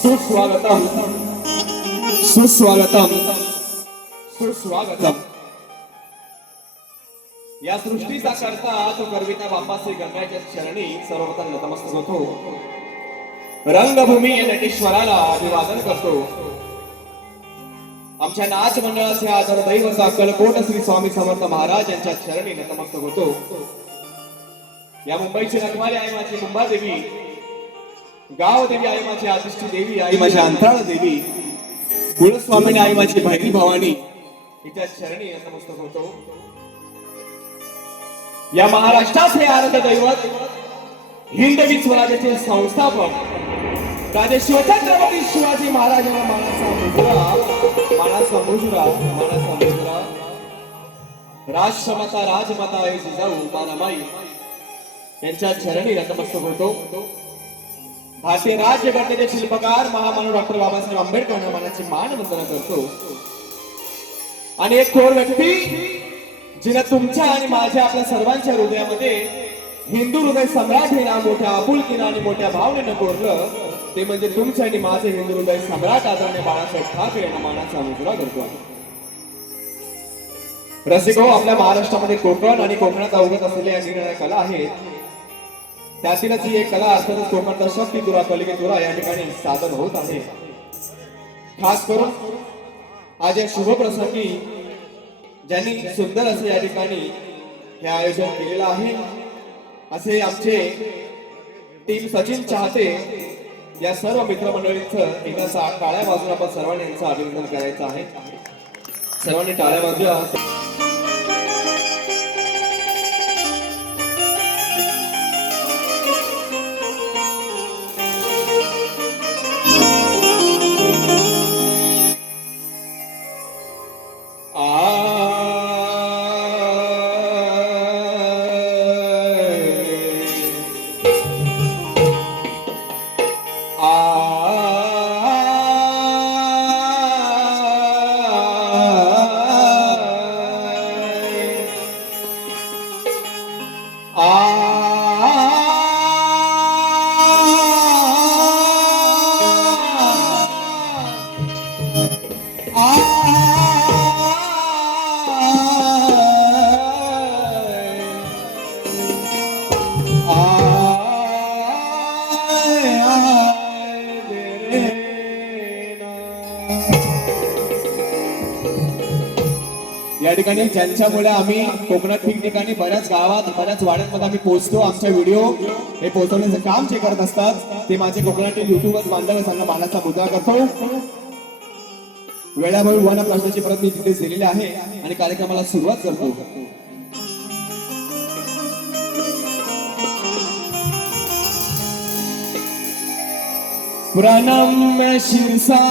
सुस्वागतम सुस्वागतम सुस्वागतम। या सृष्टीचा करता तो करविता बाप्पा श्री गंगाच्या चरणी सर्वप्रथम नतमस्तक होतो। रंगभूमी या नटेश्वराला अभिवादन करतो। आमच्या नाच मंडळाचे आदर दैवत अक्कलकोट श्री स्वामी समर्थ महाराज यांच्या चरणी नतमस्तक होतो। या मुंबईची रखवाली आई माझी मुंबादेवी, गाव देवी आई माझी आदिष्टी देवी, आई माझी अंतराळ देवी, कुलस्वामिनी आई माझी भैरी भवानी हिच्या चरणी नतमस्तक होतो। या महाराष्ट्राचे आराध्य दैवत हिंदवी स्वराज्याचे संस्थापक राजे शिवछत्रपती शिवाजी महाराजांना मानाचा मुजरा राष्ट्रमाता राजमाता आई जिजाऊ मानामाई यांच्या चरणी नतमस्तक होतो। भारतीय राज्यघटनेचे शिल्पकार महामानव डॉक्टर बाबासाहेब आंबेडकर मानाची मान वंदना करतो। आणि एक थोर व्यक्ती जिनं तुमच्या आणि माझ्या आपल्या सर्वांच्या हृदयामध्ये हिंदू हृदय सम्राट हे नाव मोठ्या आपुलकीनं आणि मोठ्या भावनेनं कोरलं, ते म्हणजे तुमच्या आणि माझे हिंदू हृदय सम्राट आदरणीय बाळासाहेब ठाकरे यांना मानाचा मुजरा करतो. रसिको, आपल्या महाराष्ट्रामध्ये कोकण आणि कोकणात अवगत असलेल्या या निरनिराळ्या कला आहेत. त्यातीलच ही एक कला अर्थातच कोकणचा शक्ती तुरा कलिके तुरा या ठिकाणी सादर होत आहे. खास करून आज या शुभ प्रसंगी ज्यांनी सुंदर असे या ठिकाणी हे आयोजन केलेलं आहे, असे आमचे टीम सचिन चाहते या सर्व मित्रमंडळींचं एकदा टाळ्या वाजून आपण सर्वांनी यांचं अभिनंदन करायचं आहे. सर्वांनी टाळ्या वाजूया. या ठिकाणी ज्यांच्यामुळे आम्ही कोकणात ठिकठिकाणी बऱ्याच गावात बऱ्याच वाड्यांमध्ये आम्ही पोहोचतो, आमच्या व्हिडिओ हे पोहोचवण्याचं काम जे करत असतात ते माझे कोकणातील युट्यूबर्स बांधव सांगा मानाचा मुद्रा करतो. वेळाभर वन प्रश्नाची परत मी तिथे दिलेली आहे आणि कार्यक्रमाला सुरुवात करतो. प्रणम्य शिरसा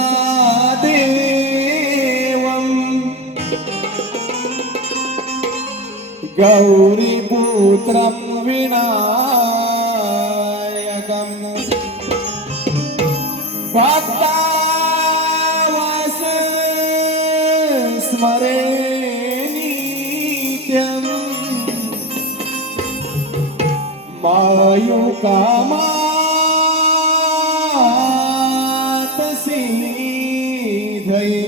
देवम् गौरीपुत्रं विनायकम् भक्तावस स्मरे नित्यम् मायुकामात् सिद्धये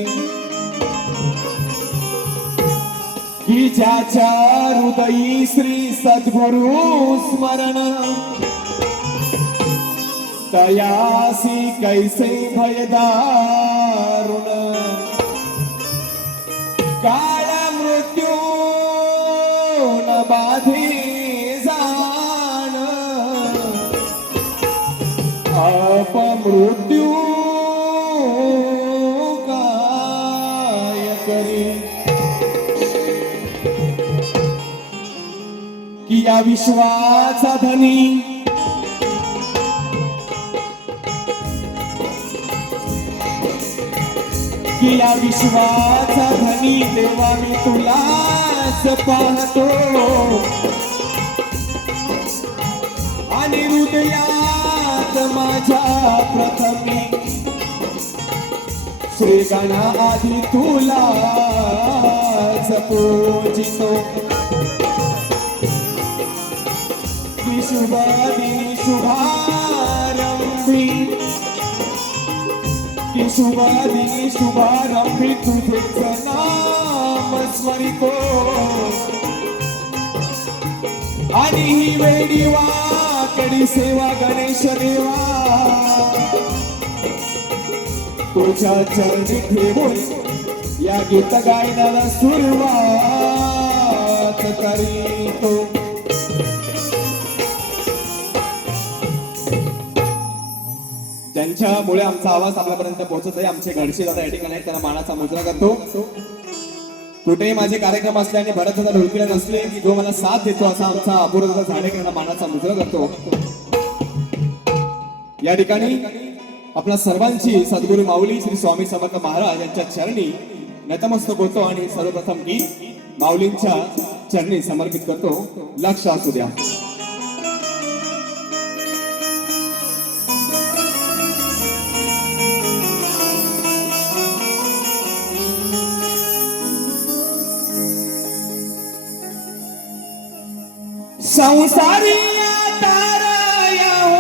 की ज्याच्या हृदयी श्री सद्गुरु स्मरण तयासी कैसे भय दारुण काळ मृत्यू न बाधे जाण अपमृत्यू काय करी की या विश्वाचा धनी की या विश्वाचा धनी देवा मी तुलाच पाहतो आणि हृदयात माझ्या प्रथमी श्री गणा आधी तुलाच पूजितो. शुभादी शुभारंभी की शुभादी शुभारंभी तुझेच नाम स्मरितो आणि ही वेडी वाकडी सेवा गणेश देवा तुझ्या चरणी ठेवून या गीत गायनाला सुरुवात करीतो. ज्यांच्यामुळे आमचा आवाज आपल्यापर्यंत पोहोचत आहे आमचे घडशी दादा या ठिकाणी आहेत, त्यांना मानाचा मुजरा करतो. कुठेही माझे कार्यक्रम असले आणि भरत दादा ढोलकीला नसले की जो मला साथ देतो असा आमचा अपूर्व दादा झाडे यांना मानाचा मुजरा करतो. या ठिकाणी आपल्या सर्वांची सद्गुरू माऊली श्री स्वामी समर्थ महाराज यांच्या चरणी नतमस्तक होतो आणि सर्वप्रथम गीत माऊलींच्या चरणी समर्पित करतो. लक्ष असू द्या. संसारिया ताराया हो,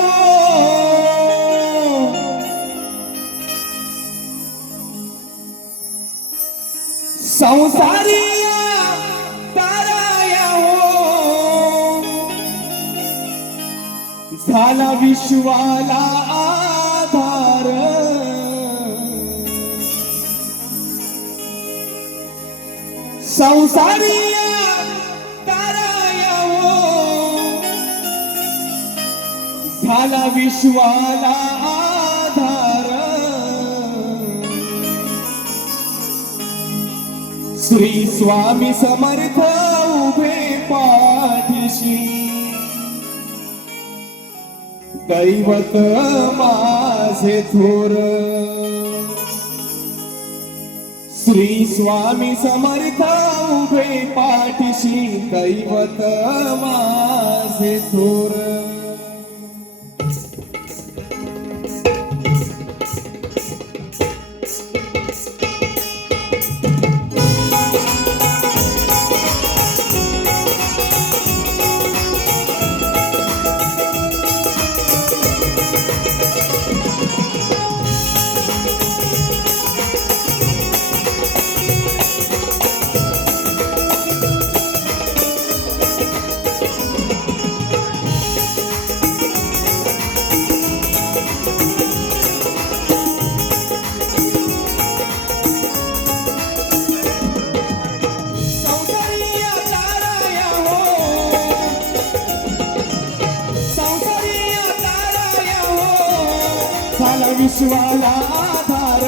संसारिया ताराया हो, झाला विश्वाला आधार, संसारिया ताराया हो, झाला विश्वाला आधार, श्री स्वामी समर्थ उभे पाठीशी, दैवत माझे थोर, श्री स्वामी समर्थ उभे पाठीशी, दैवत माझे थोर. विश्वाला आधार,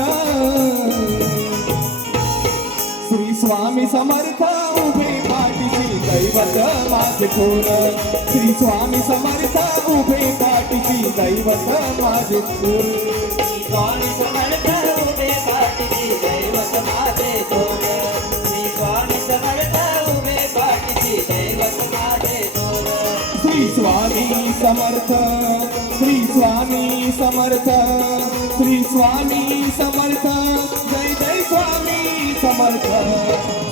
श्री स्वामी समर्थ उभे पाठीशी, दैवत माझे थोर, श्री स्वामी समर्थ उभे पाठीशी, दैवत माझे थोर, स्वामी समर्थ उभे पाठीशी, दैवत माझे थोर, श्री स्वामी समर्थ उभे पाठीशी, दैवत माझे थोर, श्री स्वामी समर्थ, श्री स्वामी समर्थ, श्री स्वामी समर्थ, जय जय स्वामी समर्थ,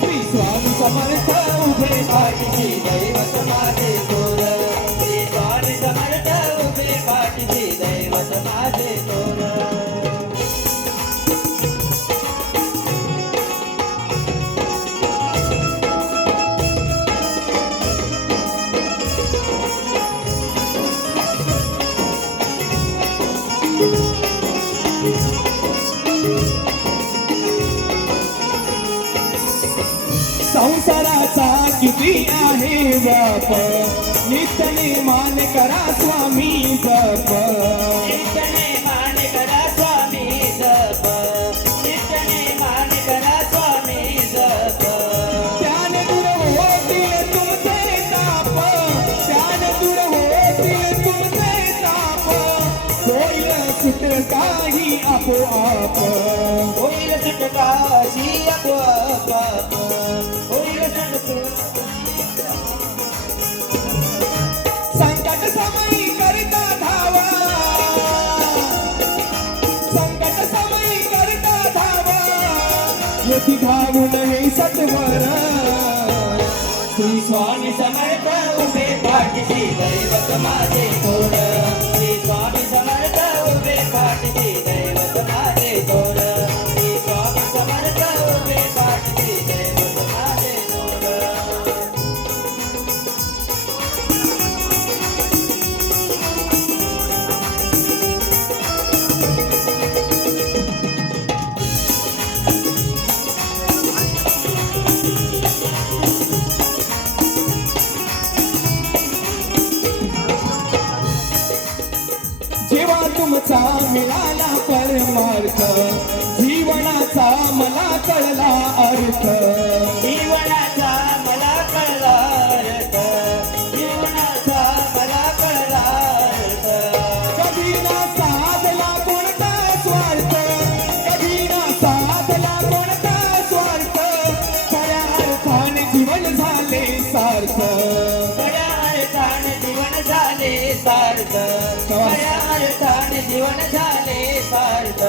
श्री स्वामी समर्थ उभे पाठीशी, दैवत माझे थोर, श्री स्वामी समर्थ उभे पाठीशी, दैवत माझे थोर. संसाराचा किती आहे व्याप, नित्यने मान करा स्वामी जप, नित्यने मान करा स्वामी जप, नित्यने मान करा स्वामी जप, त्याने दूर होतील तुमचे ताप, त्याने दूर होतील तुमचे ताप, होईल सुटका ही आपोआप, होईल सुटका ही आपोआप, होईल सुटका. संकट समयी करता धावा, संकट समयी करता धावा, येथे धावून हे सत्वर, श्री स्वामी समर्थ उभे पाठीशी, दैवत माझे थोर, श्री स्वामी समर्थ उभे पाठीशी, दैवत माझे थोर, श्री स्वामी समर्थ उभे पाठीशी, दैवत माझे थोर. जेव्हा तुमचा मिळाला परमार्थ, जीवनाचा मला कळला अर्थ, जीवनाचा मला कळला अर्थ, जीवनाचा मला कळला अर्थ, कधी ना साधला कोणता स्वार्थ, कधी ना साधला कोणता स्वार्थ, खऱ्या अर्थाने जीवन झाले सार्थ, खऱ्या अर्थाने जीवन झाले सार्थ, खऱ्या अर्थाने जीवन झाले सार्थ.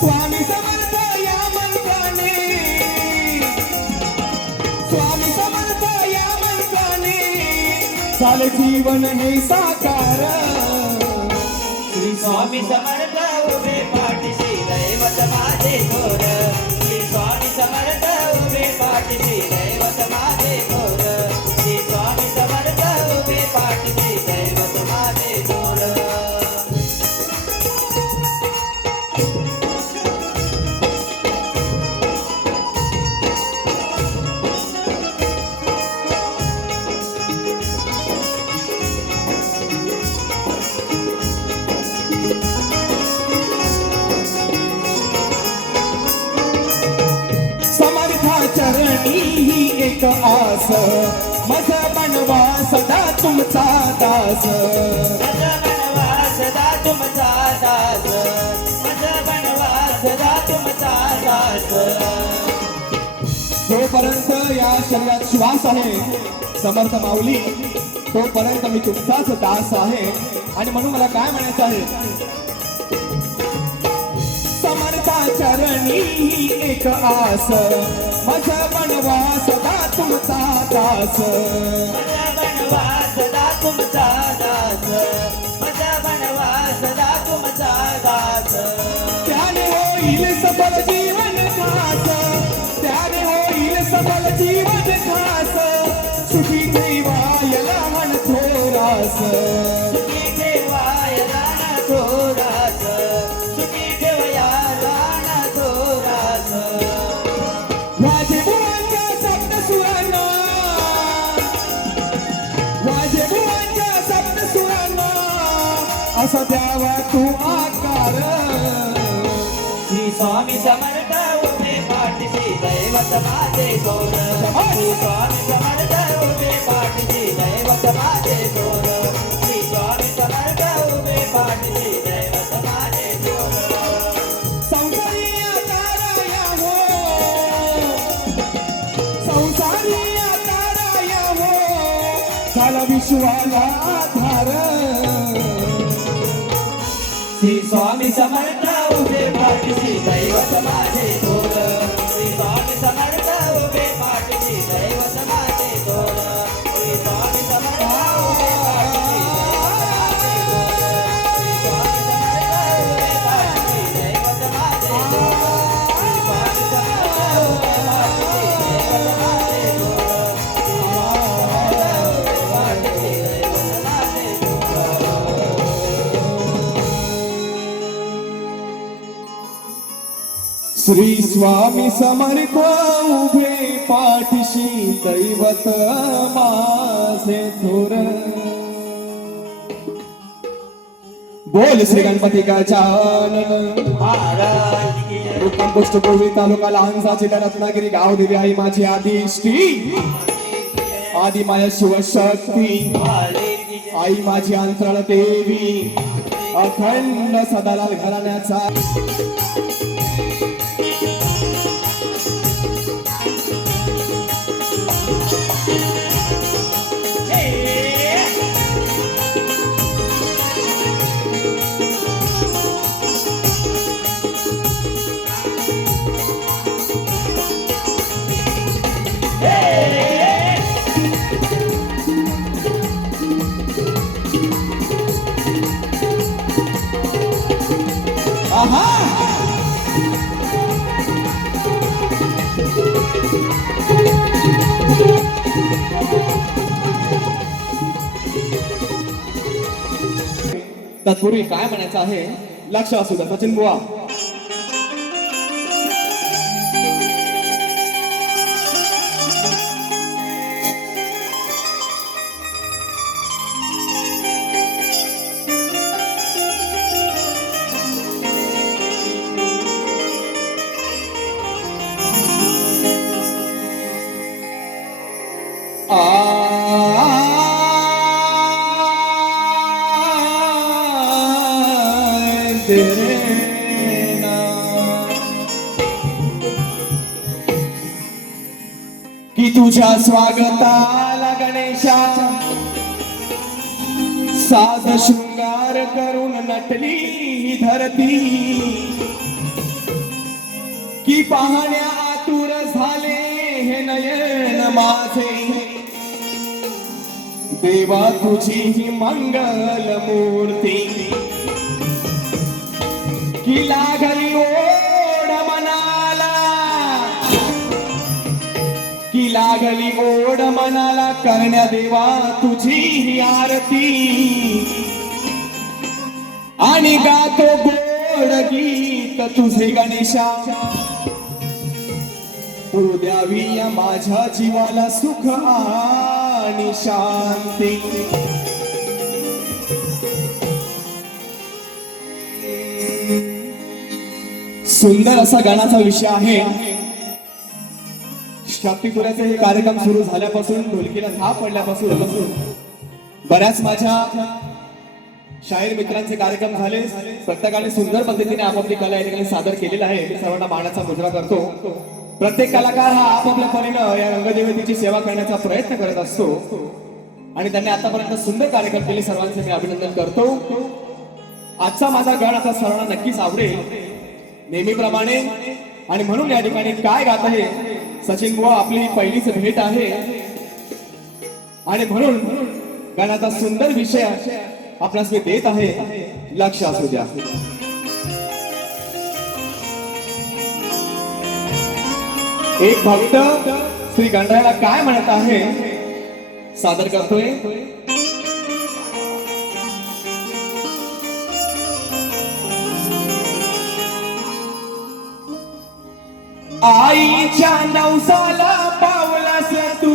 स्वामी समर्थ या मंत्राने, स्वामी समर्थ या मंत्राने, झाले जीवन हे साकार श्री स्वामी समर्थ उभे पाठीशी दैवत माझे थोर श्री स्वामी समर्थ उभे पाठीशी दैवत माझे थोर श्री स्वामी समर्थ उभे पाठीशी दैवत माझे थोर समर्था चरणी ही एक आस मज बनवा सदा तुमचा दास मज बनवा सदा तुमचा दास मज बनवा सदा तुमचा दास जोपर्यंत या शरीरात श्वास आहे समर्थ माऊली तोपर्यंत मी तुमचाच दास आहे आणि म्हणून मला काय म्हणायचं आहे समर्था चरणी ही एक आस मज बनवा सदा तुमचा दास मज बनवा सदा तुमचा दास मज बनवा सदा तुमचा दास त्याने होईल सफल जीवन खास त्याने होईल सफल जीवन खास सुखी देवाय लहान थोरास सुखी ठेवाय लहान थोरास सुखी ठेवया लहान थोरास माझे बुवांच्या सप्तसुरांना माझे बुवांच्या सप्तसुरांना असा द्यावा तू आकार श्री स्वामी समर्थ उभे पाठीशी दैवत माझे थोर श्री स्वामी समर्थ उभे पाठीशी दैवत माझे थोर श्री स्वामी समर्थ उभे पाठीशी दैवत माझे थोर संसारी ताराया हो संसारी ताराया हो झाला विश्वाला आधार श्री स्वामी समर्थ उभे पाठीशी दैवत माझे थोर श्री स्वामी समर्थ उभे पाठीशी दैवत माझे थोर श्री स्वामी समर्थ उभे पाठीशी दैवत माझे थोर श्री स्वामी समर्थ उभे पाठीशी दैवत माझे थोर श्री स्वामी समर्थ उभे पाठीशी दैवत श्री स्वामी समर्थ उभे पाठीशी दैवत माझे थोर बोल श्री गणपती गजानन महाराज की जय उत्तम पुष्टपूर्वी तालुका लहानसा जिल्हा रत्नागिरी गाव देवी आई माझी आदिष्टी आदि माया शिवशक्ती आई माझी अंतराळ देवी अखंड सदालाल घराण्याचा आहा तत्पूर्वी काय म्हणायचं आहे लक्ष असू द्या सचिन बुवा की तुझ्या स्वागताला गणेशा साज शृंगार करून नटली ही धरती की पाहण्या आतुर झाले हे नयन माझे देवा तुझी ही मंगल मूर्ती की लागली ओढ मनाला, की लागली ओढ मनाला करण्या देवा तुझी ही आरती आणि गातो गोड गीत तुझे गणेशा पुरू द्यावी या माझ्या जीवाला सुख आणि शांती. सुंदर असा गाण्याचा विषय आहे. शक्तिपुराचे हे कार्यक्रम सुरू झाल्यापासून ढोलकीला थाप पडल्यापासून बऱ्याच माझ्या शाहीर मित्रांचे कार्यक्रम झाले. प्रत्येकाने सुंदर पद्धतीने आपापली कला या ठिकाणी सादर केलेला आहे. मी सर्वांना मानाचा मुजरा करतो. प्रत्येक कलाकार हा आपापल्या परीनं या रंगदेवतेची सेवा करण्याचा प्रयत्न करत असतो आणि त्यांनी आतापर्यंत सुंदर कार्यक्रम केले. सर्वांचे मी अभिनंदन करतो. आजचा माझा गण आता सर्वांना नक्कीच आवडेल नेहमीप्रमाणे. आणि म्हणून या ठिकाणी काय गात आहे सचिन बुवा, आपली पहिलीच भेट आहे आणि म्हणून गाण्याचा सुंदर विषय आपणास मी देत आहे. लक्ष असू द्या. एक भक्त श्री गणरायाला काय म्हणत आहे सादर करतोय. आईच्या नवसाला पावलास तू,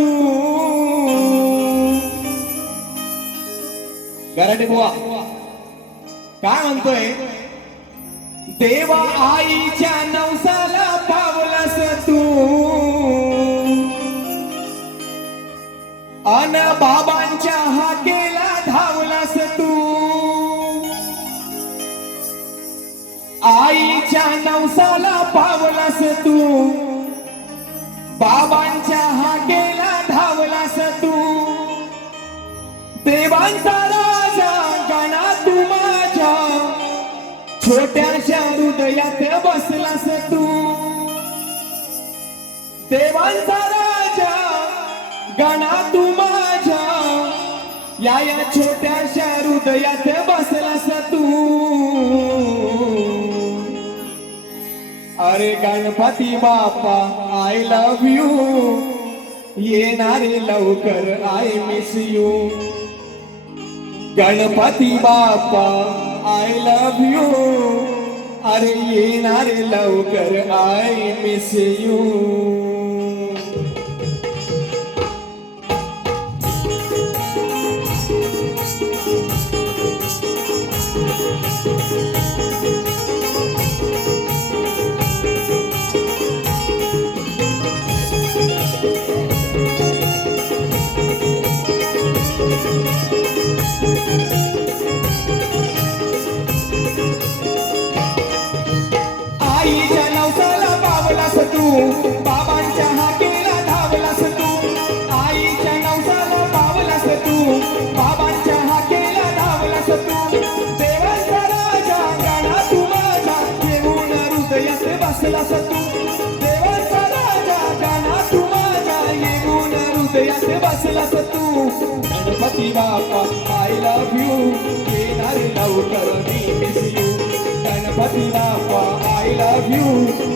गराटे बुवा काय म्हणतोय. देवा आईच्या नवसाला पावलास तू अन बाबांच्या हाकेला धावलास तू. आईच्या नवसाला पावलास तू बाबांच्या हाकेला धावलास तू. देवांचा राजा गणा तू माझ्या छोट्याशा हृदयात बसलास तू. देवांचा राजा गणा तू माझ्या या छोट्याशा हृदयात बसलास तू. अरे Ganpati Bappa I love you, येणारे लवकर I miss you. Ganpati Bappa I love you, अरे येणारे लवकर आय मिस यू. आईच्या नवसाला पावलास तू बाबांच्या हाकेला धावलास तू. आईच्या नवसाला पावलास तू बाबांच्या हाकेला धावलास तू. देवांचा राजा गणा तू माझा येऊन हृदयात बसलास तू. देवांचा राजा गणा तू माझा येऊन हृदयात बसलास तू. Ganpati Bappa I love you, येणार लवकर मी miss you. Ganpati Bappa I love you,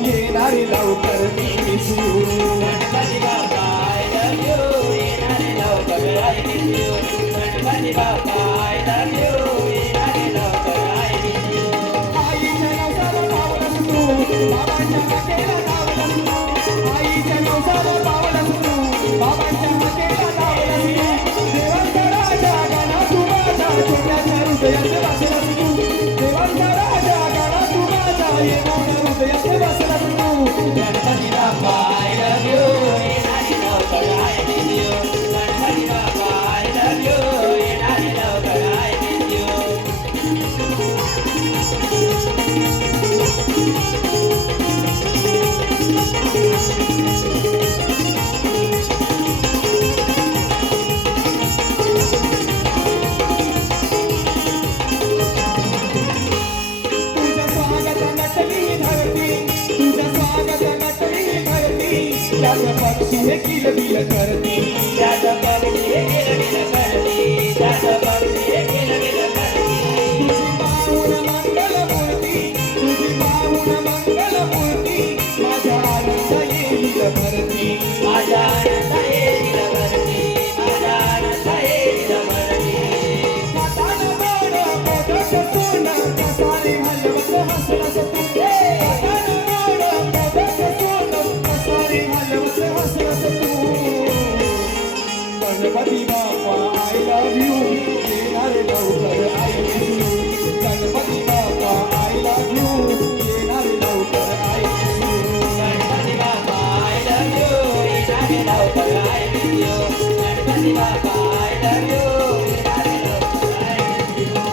येणारे लवकर मी miss you. Ganpati Bappa I love you, येणारे लवकर I miss you. Ganpati Bappa I love you, येणारे लवकर आय मिस यू. आईच्या नवसाला पावलास तू बाबांच्या हाकेला धावलास तू. आईच्या नवसाला पावलास तू बाबांच्या हाकेला धावलास तू. देवांचा राजा गणा तू माझा छोट्याशा हृदयात बसलास तू. देवांचा राजा गणा तू माझा येऊन हृदयात बसलास तू. Ganpati Bappa I love you, येणारे लवकर I miss you. Ganpati Bappa I love you, येणारे लवकर आय मिस यू. तुझ्या स्वागत नटली धरती, तुझ्या स्वागत नटली धरती. त्याच पक्षी हे किलबिल करती, त्याचा पक्षी किलबिल करती, लव्ह यू येणार लवकर I miss you Ganpati Bappa I love you येणार लवकर I miss you Ganpati Bappa I love you येणारे लवकर I miss you Ganpati Bappa I love you येणारे लवकर आय मिस यू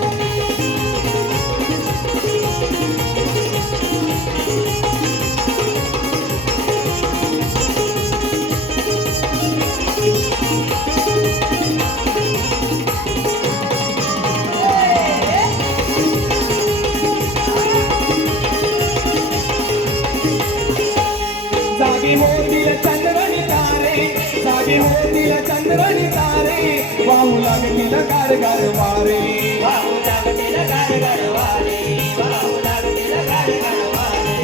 जागी होतील चंद्रनी तारे जागी होतील चंद्रनी तारे वाहू लागतील गारगार वारे वाहू लागतील गारगार वारे वाहू लागतील गारगार वारे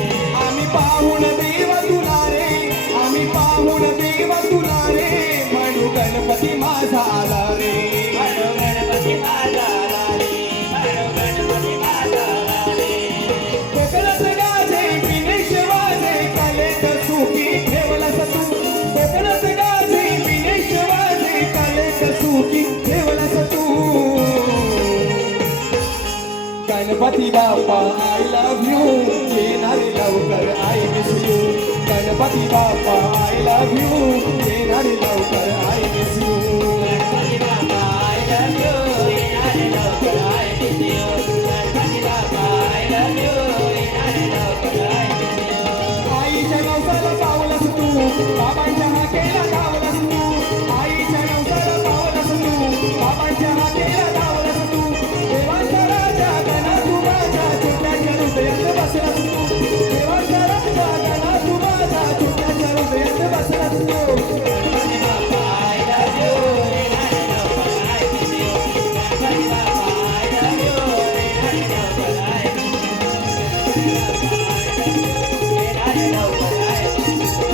आम्ही पाहून देव तुला रे आम्ही पाहून देव तुला रे म्हणू गणपती माझा आला रे म्हणू गणपती माझा आला रे म्हणू गणपती माझा आला रे कोकणात गाजे विनेश वाजे कलेत सुखी ठेवलास तू कोकणात गाजे विनेश वाजे कलेत सुखी ठेवलास तू Ganpati Bappa I love you येणारे लवकर I miss you Ganpati Bappa I love you येणारे लवकर I miss you Ganpati Bappa I love you येणारे लवकर I miss you Ganpati Bappa I love you येणारे लवकर आय मिस यू आईच्या नवसाला पावलंस तू बाबांच्या हाकेला धावलंस तू आईच्या नवसाला पावलंस तू बाबांच्या हाकेला धावलंस तू देवाचा राजा गणा तू माझ्या छोट्याच्या हृदयात बसलास तू देवाचा राजा गणा तू माझ्या छोट्याच्या हृदयात बसलास तू Ganpati Bappa I love you येणारे लवकर I miss you Ganpati Bappa I love you येणारे लवकर आय मिस यू येणारे लवकर आय मिस यू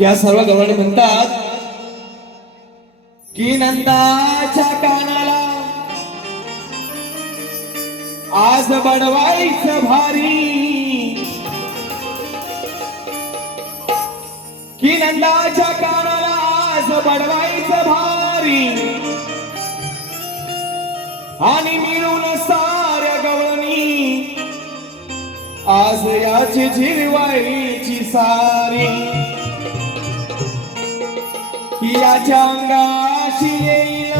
या सर्व गवळणी म्हणतात की नंदाच्या कानाला आज बडवायचं भारी की नंदाच्या कानाला आज बडवायचं भारी आणि मिळून साऱ्या गवळणी आज याची झिरवायची सारी की याच्या अंगाशी येईल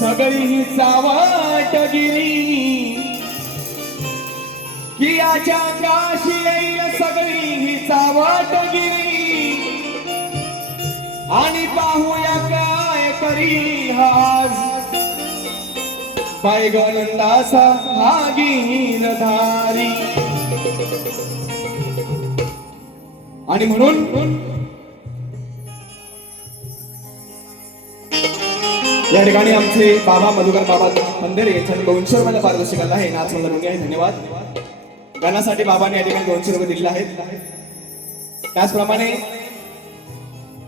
सगळी ही चावटगिरी की याच्या अंगाशी येईल सगळी ही चावटगिरी आणि पाहूया काय करी आज बायगनंदाचा हा गिरधारी आणि म्हणून या ठिकाणी आमचे बाबा मधुकर बाबा मंदिरे यांच्याकडे 200 रुपयाला पारितोषिक आलं आहे. नाच मंडळ आहे. धन्यवाद. गाण्यासाठी बाबांनी या ठिकाणी 200 रुपये दिले आहेत. त्याचप्रमाणे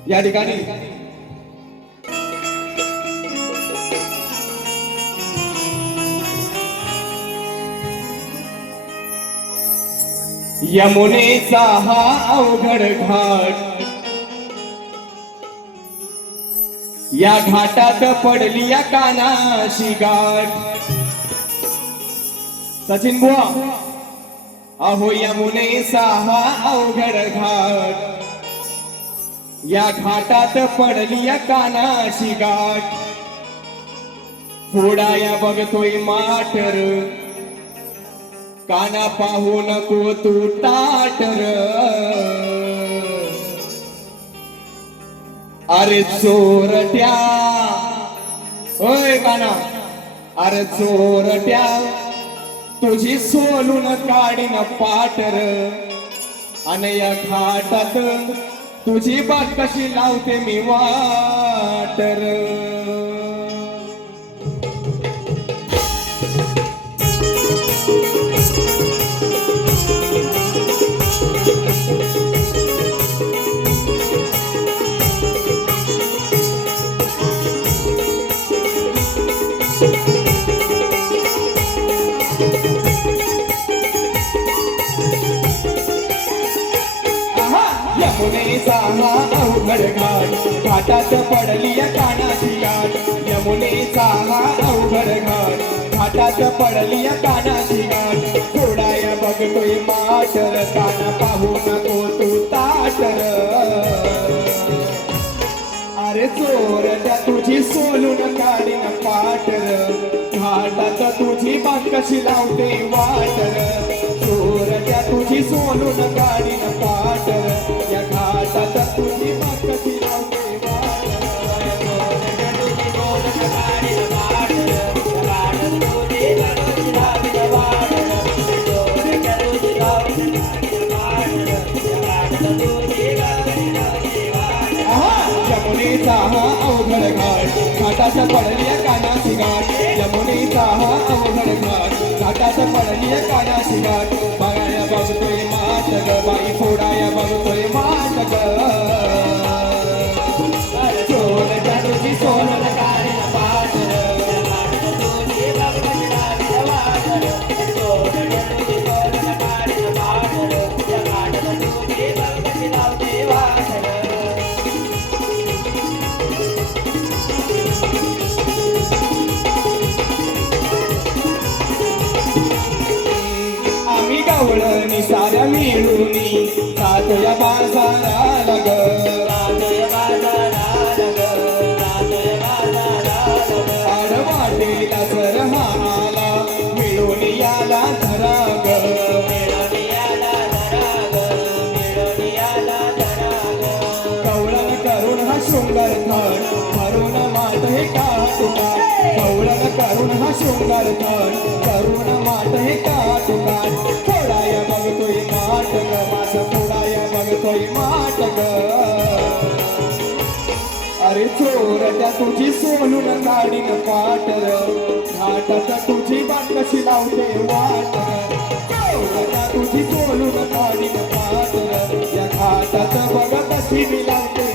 या ठिकाणी यमुनेचा हा अवघड घाट या घाटात पडली या कानाशी गाठ सचिन बुवा अहो यमुनेचा हा अवघड घाट या घाटात पडली या कानाशी गाठ फोडाया बघतोय माटर काना पाहू नको तू ताटर अरे चोरट्या होय काना अरे चोरट्या तुझी सोलून काढीन पाटर आणि या घाटात तुझी बात कशी लावते मी वाटर यमुनेचा हा अवघड घाट घाटात पडली कानाची गाठ यमुनेचा हा अवघड घाट घाटात पडली कानाची गाठ थोडाय बघतोय माटर काना पाहू नको तू ताटर अरे चोरट्या तुझी सोलून काढीन पाटर घाटात तुझी बात कशी लावते वाटर चोरट्या तुझी सोलून काढीन पाटर या घाटात तुझी बात कशी लावते यमुनेचा हा अवघड घाट घाटात पडली कानाची गाठ यमुनेचा हा अवघड घाट घाटात पडली कानाची गाठ बघाया बघतोय माट ग बाई फोडाया बघतोय माट ग चोरट्या तुझी सोनं काढीन पाटर गवळणी साऱ्या मिळूनी जातोया बाजाराला ग आडवाटेला सर हा आला मिळून याला धरा ग गवळण करून हा शृंगार थड भरून माट हे का तुका गवळण करून हा शृंगार थड करून माट हे का तुका थोडाय बघतोय माट ग माझ थोडाय बघतोय माट ग अरे चोरट्या तुझी सोलून काढीन पाटर घाटात तुझी बात कशी लावते वाटर चोरट्या तुझी सोलून काढीन पाटर या घाटात बघ कशी मी लावते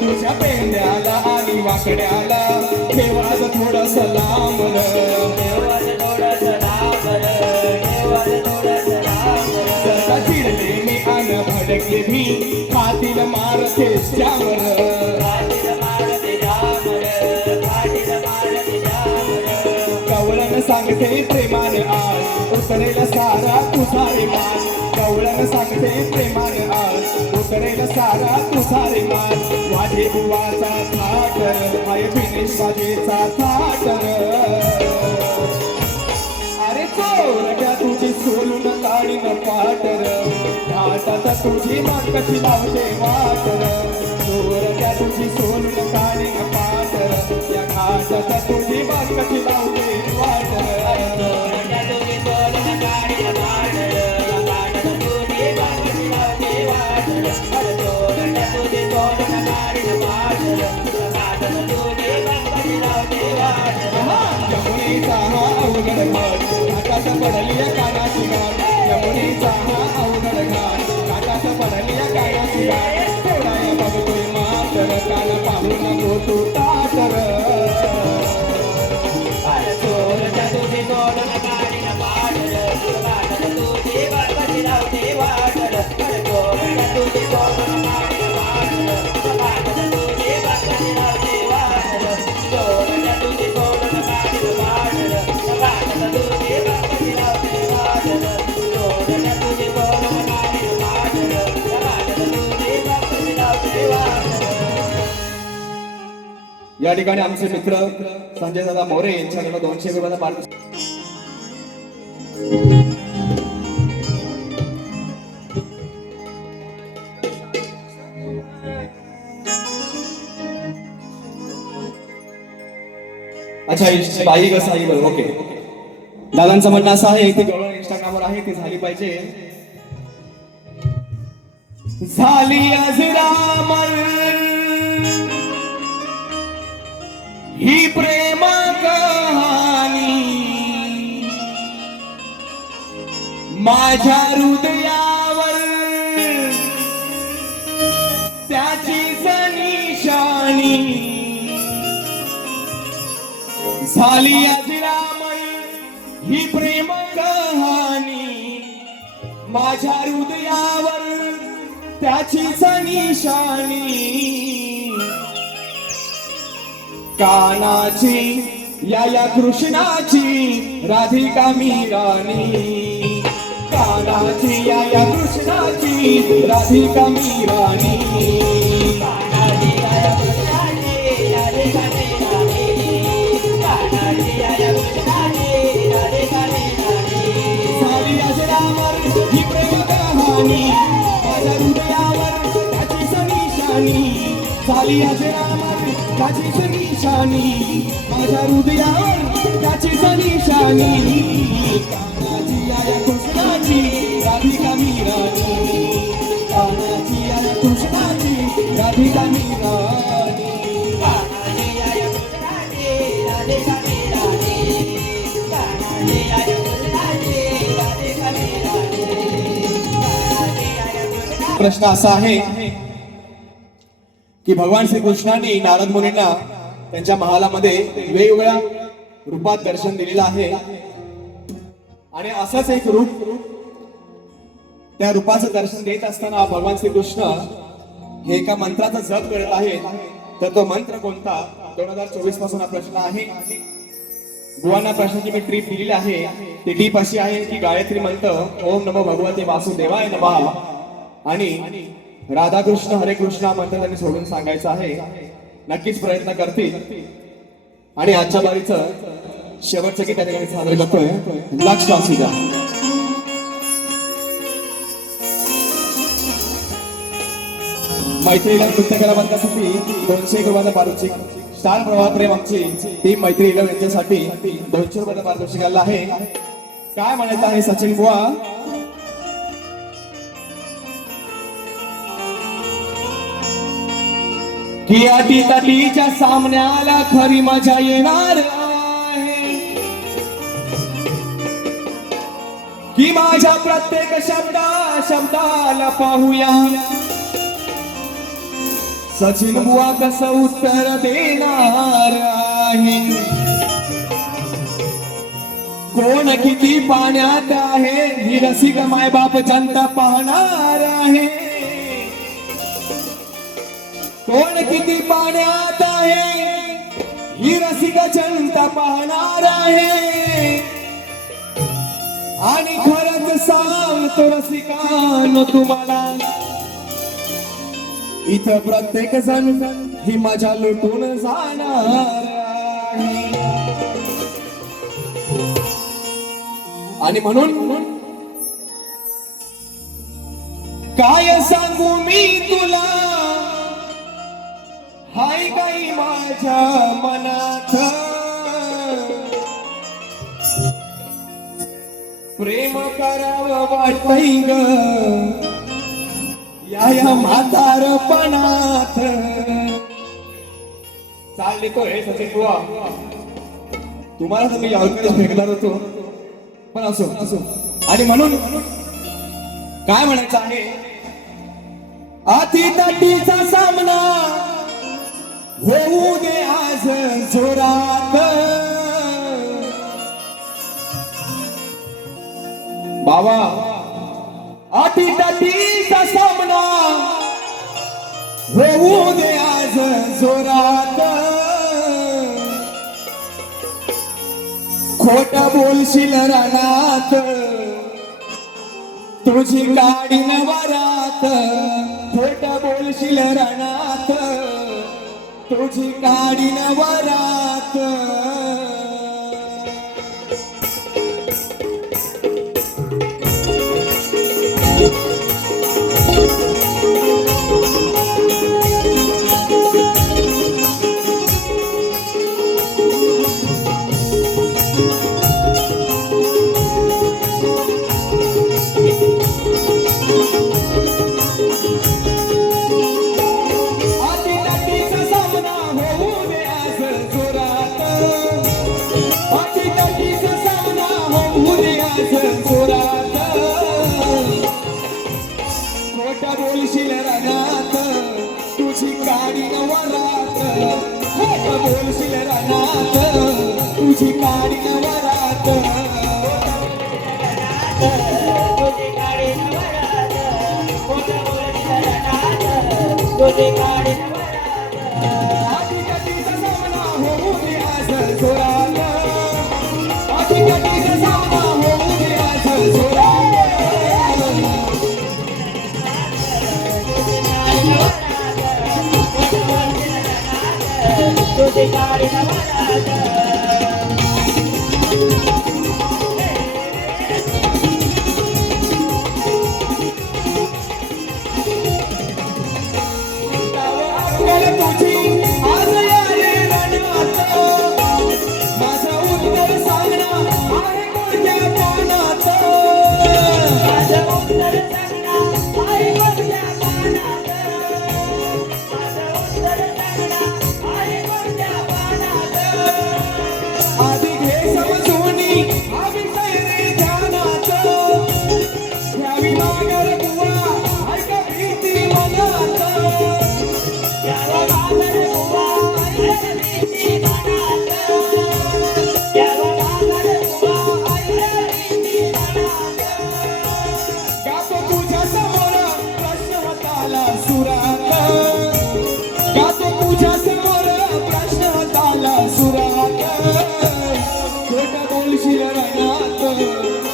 तुझ्या पेंड्याला आणि वाकड्याला ठेवाज थोडस लांब चिडले मी अन भडकले मी हातील मारते श्यामर कवळण सांगते प्रेमाने आज उतरेल सारा तुझा रे मान कवळण सांगते प्रेमाने आज उतरेल सारा तुझा रे मान माझे बुवाचा थाटर माय फिनिश माझेचा थाटर अरे चोरट्या तुझी सोलून काढीन पाटर घाटात तुझी मान कशी लावते वाटर चोरट्या तुझी सोलून काढीन पाटर या घाटात तुझी मान कशी लावते वाटर यमुनेचा हा अवघड घाट घाटात पडली कानाची गाठ यमुनेचा हा अवघड घाट घाटात पडली कानाची गाठ थोडाय बघतोय मातर कान पाहू नको तू ताटर चोरट्या तुझी सोडून काढीन पाटर तुझी बात कशी लावते वाटर या ठिकाणी आमचे मित्र संजय दादा मोरे यांच्याकडे 200 रुपयाचा पारितोषिक. अच्छा बाई कसं आहे बरं. ओके, दादांचं म्हणणं असं आहे ती गवळण इंस्टाग्रामवर आहे ती झाली पाहिजे. झाली अजरामर ही प्रेम कहाणी माझ्या हृदयावर त्याची निशाणी. झाली अजरामर ही प्रेम कहाणी माझ्या हृदयावर त्याचीच निशाणी. कानाची या कृष्णाची राधिका मी राणी. कानाची या कृष्णाची राधिका मी राणी. कानाची या कृष्णाची राधिका मी राणी. कानाची या कृष्णाची राधिका मी राणी. झाली अजरामर ही प्रेम कहाणी माझ्या हृदयावर त्याचीच निशाणी. झाली अजरामर त्याचीच निशाणी माझ्या हृदयावर त्याचीच निशाणी. कानाची या कृष्णाची राधिका मी राणी. कानाची या कृष्णाची राधिका मी राणी. कानाची या कृष्णाची राधिका मी राणी. कानाची या कृष्णाची राधिका मी राणी. कानाची या कृष्णाची. प्रश्न असा आहे की भगवान श्रीकृष्णांनी नारद मुनींना त्यांच्या महालामध्ये वेगवेगळ्या रूपात दर्शन दिलेलं आहे आणि असंच एक रूप त्या रूपाचं दर्शन देत असताना भगवान श्रीकृष्ण हे एका मंत्राचा जप करत आहेत. तर तो मंत्र कोणता 2024 पासून हा प्रश्न आहे. बुवांना प्रश्नाची मी ट्रीप दिलेली आहे. ती ट्रीप अशी आहे की गायत्री मंत्र ओम नमो भगवते वासुदेवाय नमः आणि राधाकृष्ण हरे कृष्ण मंत्र त्यांनी सोडून सांगायचं आहे. नक्कीच प्रयत्न करतील आणि आजच्या बारीचं शेवटचं गीत त्या ठिकाणी सादर करतोय. लक्ष असू द्या. मैत्रीला नृत्य कला बंदासाठी 200 रुपयाचा पारितोषिक. स्टार प्रवाह प्रेम आमची टीम मैत्री यांच्यासाठी 200 रुपयाचा पारितोषिक आला आहे. काय म्हणायचं आहे सचिन बुवा. की अटी तटीच्या सामन्याला खरी मजा येणार आहे. की माझ्या प्रत्येक शब्दाला पाहूया सचिन बुवा कसं उत्तर देणार आहे. कोण किती पाण्यात आहे ही रसिक मायबाप जनता पाहणार आहे. कोण किती पाण्यात आहे ही रसिक जनता पाहणार आहे. आणि खरंच सांगतो रसिकांनो तुम्हाला इथं प्रत्येक जण ही मजा लुटून जाणार आहे. आणि म्हणून काय सांगू मी तुला हाय काही माझ्या मनात प्रेम करावं वाटतंय ग या म्हातारपणात. चालले तो हे सचिन बुवा तुम्हाला तर मी यावरकडे फेकणार होतो पण असो. आणि म्हणून काय म्हणायचं आहे अति तटीचा सामना होऊ दे आज जोरात. बाबा अति तटीचा सामना होऊ दे आज जोरात. खोट बोलशील रणात तुझी गाडी नवरात. खोट बोलशील रणात तुझी काढीन वरात खोटा बोलशील रनात तुझी काडी नवरात खोटा बोलशील रनात तुझी काडी नवरात तुझी काळी नवरात खोटं बोलशील रनात तुझी काळी नवरात आधी कधीचा सामना होऊ दे आज जोरात आधी कधीचा सामना होऊ दे आज जोरात तुझी काळी नवरात तुझी आज याले रणात माझा उत्तर सांगणं आहे कोणत्या पानात माझं उत्तर सांगणार आहे कोणत्या पानात माझं उत्तर सांगणार आहे कोणत्या पानात आधी घे समजूनी आम्ही सैरे ध्यानात घ्यावी मागर बुवा ऐका भीती मनात यावं मागं बुवा ऐका भीती मनात यावं मागं बुवा ऐका भीती मनात गातो तुझ्या समोर प्रश्न हाताला सुरात गातो तुझ्या समोर प्रश्न हाताला सुरात खोटं बोलशील रणात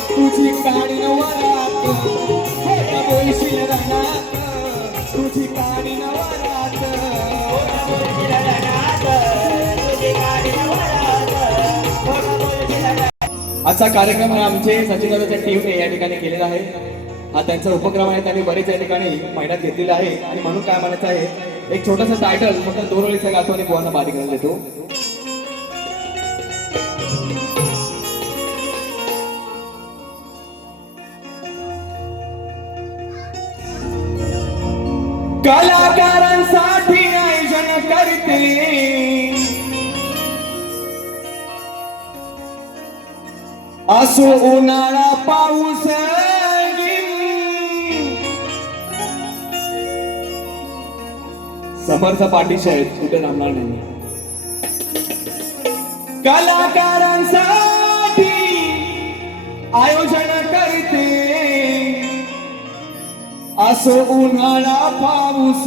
तुझी काडी नवरात खोटं बोलशील रणात तुझी काडी नवरात बोलशील रनात तुझी काळी नवरात खोटं बोलशील रनात आजचा कार्यक्रम हा आमचे सचिन दादाच्या टीमने या ठिकाणी केलेला आहे हा त्यांचा उपक्रम आहे त्यांनी बरेच या ठिकाणी मेहनत घेतलेली आहे आणि म्हणून काय म्हणायचं आहे एक छोटंसं टायटल फक्त 2 ओळीचा गातो आणि बुवांना बारी करायला देतो कलाकारांसाठी आयोजन करते असो उन्हाळा पाऊस समर्थ पाठीशी आहेत कुठे थांबणार नाही कलाकारांसाठी आयोजन करते असो उन्हाळा पाऊस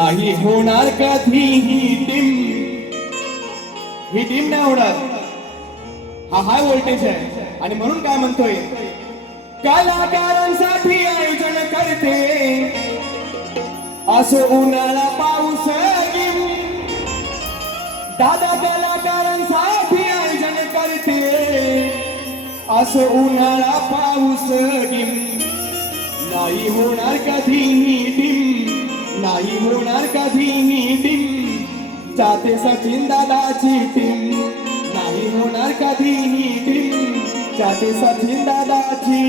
नाही होणार कधीही ही डिम नाही होणार हा हाय व्होल्टेज आहे आणि म्हणून काय म्हणतोय कलाकारांसाठी आयोजन करते असो उन्हाळा पाऊस दादा कलाकारांसाठी आयोजन करते असो उन्हाळा पाऊस नाही होणार कधीही नाही होणार कधीही चाते सचिन दादाची टीम नाही होणार कधीही चाते सचिन दादाची